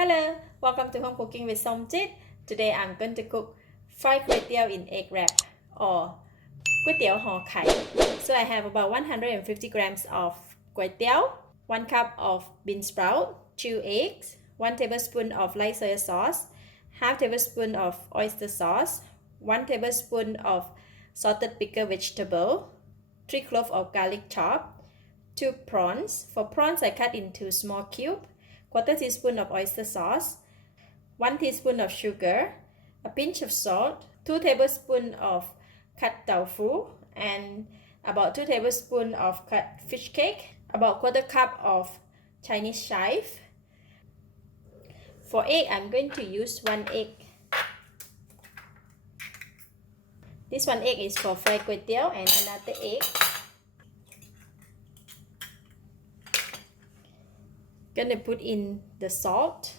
Hello, welcome to Home Cooking with Somjit. Today I'm going to cook fried kuey teow in egg wrap or ก๋วยเตี๋ยวห่อไข่ So I have about 150 grams of kuey teow, 1 cup of bean sprout, 2 eggs, 1 tablespoon of light soy sauce, half tablespoon of oyster sauce, 1 tablespoon of salted pickled vegetable, 3 cloves of garlic chopped, 2 prawns. For prawns I cut into small cube, quarter teaspoon of oyster sauce, 1 teaspoon of sugar, a pinch of salt, 2 tablespoons of cut tofu, and about 2 tablespoons of cut fish cake, about quarter cup of Chinese chives. For egg, I'm going to use 1 egg. This 1 egg is for fried kuey teow and another egg. Gonna put in the salt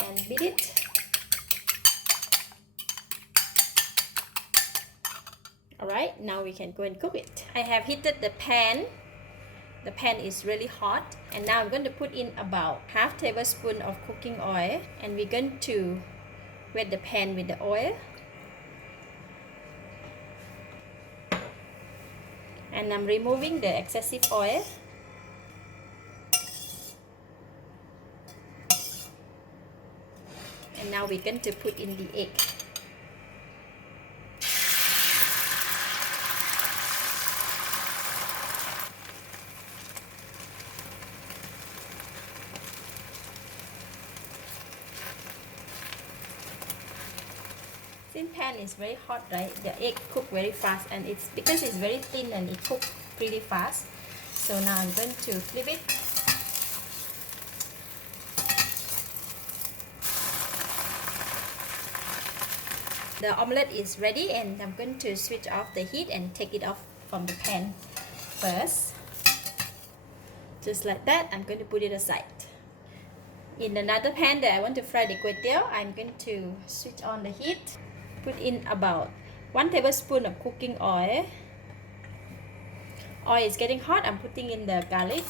and beat it. Alright, now we can go and cook it. I have heated the pan. The pan is really hot, and now I'm going to put in about half tablespoon of cooking oil, and we're going to wet the pan with the oil. And I'm removing the excessive oil. And now we're going to put in the egg. Since pan is very hot, right, the egg cook very fast, and it's because it's very thin and it cooks pretty fast. So now I'm going to flip it. The omelette is ready, and I'm going to switch off the heat and take it off from the pan first. Just like that, I'm going to put it aside. In another pan that I want to fry the kuey teow, I'm going to switch on the heat. Put in about 1 tablespoon of cooking oil. Oil is getting hot. I'm putting in the garlic.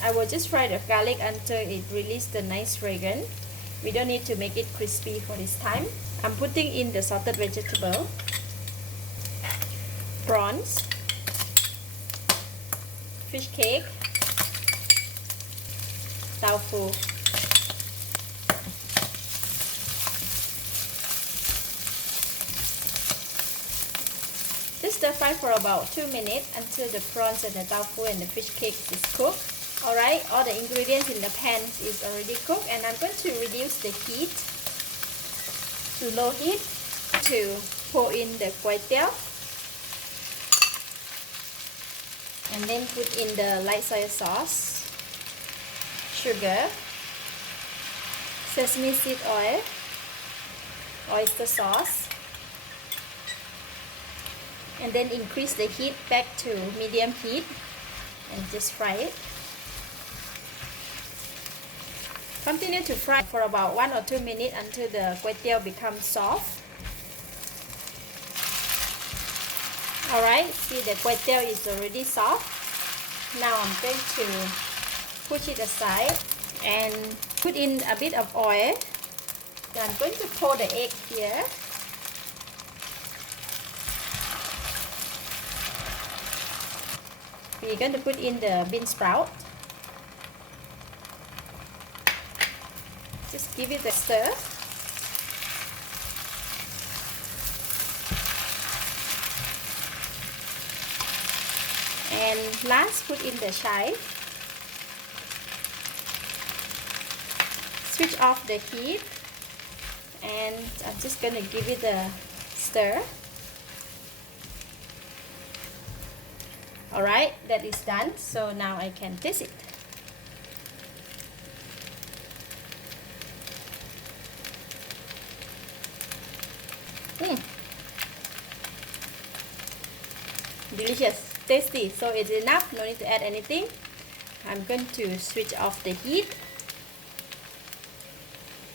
I will just fry the garlic until it releases the nice fragrance. We don't need to make it crispy for this time. I'm putting in the salted vegetable, prawns, fish cake, tofu. Just stir fry for about 2 minutes until the prawns and the tofu and the fish cake is cooked. Alright, all the ingredients in the pan is already cooked, and I'm going to reduce the heat to low heat to pour in the kuey teow. And then put in the light soy sauce, sugar, sesame seed oil, oyster sauce, and then increase the heat back to medium heat and just fry it. Continue to fry for about 1 or 2 minutes until the kuey teow becomes soft. Alright, see the kuey teow is already soft. Now I'm going to push it aside and put in a bit of oil. Then I'm going to pour the egg here. We're going to put in the bean sprout. Just give it a stir. And last, put in the chive. Switch off the heat, and I'm just going to give it a stir. Alright, that is done. So now I can taste it. Delicious, tasty. So it's enough, no need to add anything. I'm going to switch off the heat.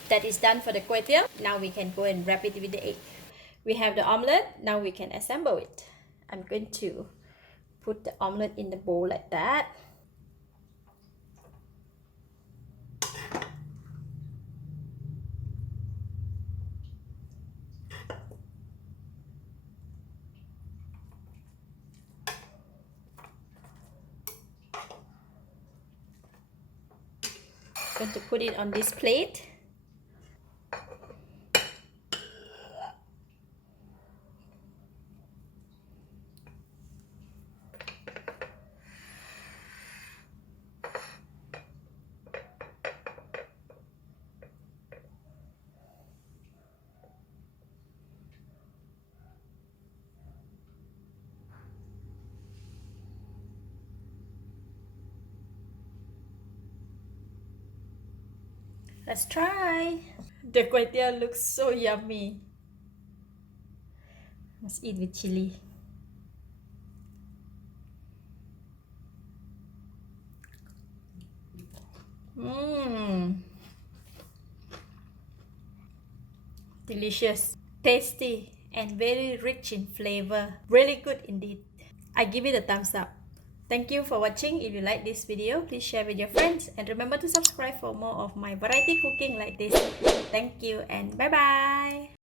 That is done for the kuey teow. Now we can go and wrap it with the egg. we have the omelette. Now we can assemble it. I'm going to put the omelette in the bowl like that. Going to put it on this plate. Let's try. The kway teow looks so yummy. Let's eat with chili. Delicious, tasty, and very rich in flavor. Really good indeed. I give it a thumbs up. Thank you for watching. If you like this video, please share with your friends and remember to subscribe for more of my variety cooking like this. Thank you and bye bye.